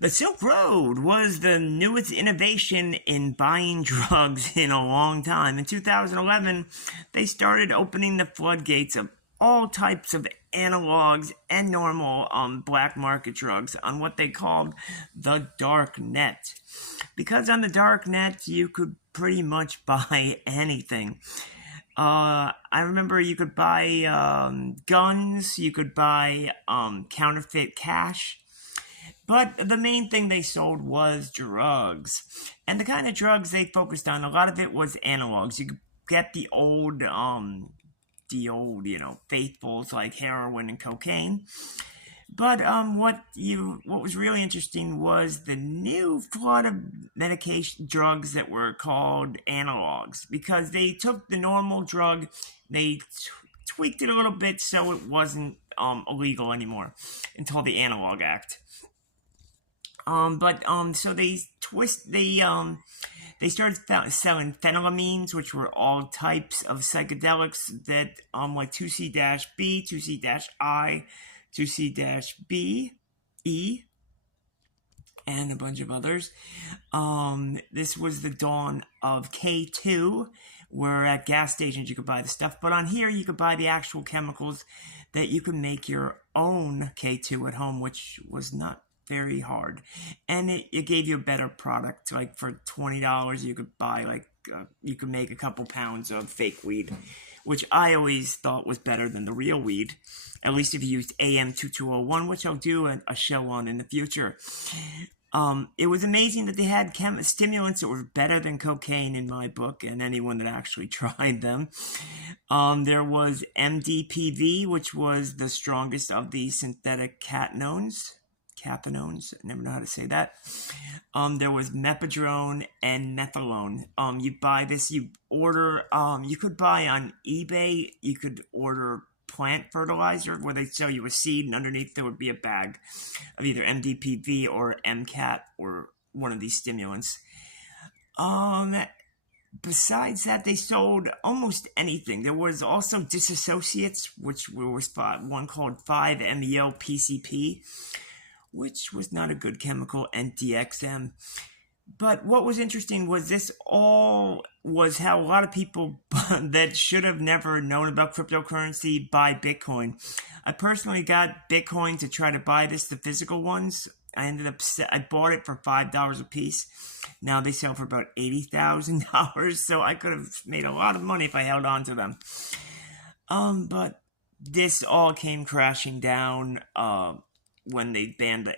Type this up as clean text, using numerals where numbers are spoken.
The Silk Road was the newest innovation in buying drugs in a long time. In 2011, they started opening the floodgates of all types of analogs and normal black market drugs on what they called the dark net. Because on the dark net, you could pretty much buy anything. I remember you could buy guns, you could buy counterfeit cash, but the main thing they sold was drugs. And the kind of drugs they focused on, a lot of it was analogs. You could get the old, faithfuls like heroin and cocaine. But what was really interesting was the new flood of medication drugs that were called analogs, because they took the normal drug, they tweaked it a little bit so it wasn't illegal anymore until the Analog Act. So they started selling phenylamines, which were all types of psychedelics that like 2C-B, 2C-I, 2C-B, E, and a bunch of others. This was the dawn of K2, where at gas stations you could buy the stuff, but on here you could buy the actual chemicals that you could make your own K2 at home, which was not very hard, and it gave you a better product. Like for $20 you could buy you could make a couple pounds of fake weed, which I always thought was better than the real weed, at least if you used AM2201, which I'll do a show on in the future. It was amazing that they had stimulants that were better than cocaine in my book, and anyone that actually tried them. There was MDPV, which was the strongest of the synthetic cathinones, I never know how to say that. There was mepidrone and methylone. You buy this, you order, you could buy on eBay, you could order plant fertilizer where they sell you a seed, and underneath there would be a bag of either MDPV or MCAT or one of these stimulants. Besides that, they sold almost anything. There was also disassociates, which were one called 5-MeO-PCP, which was not a good chemical, and DXM. But what was interesting was this all was how a lot of people that should have never known about cryptocurrency buy Bitcoin. I personally got Bitcoin to try to buy the physical ones. I bought it for $5 a piece. Now they sell for about $80,000, so I could have made a lot of money if I held on to them. But this all came crashing down when they banned the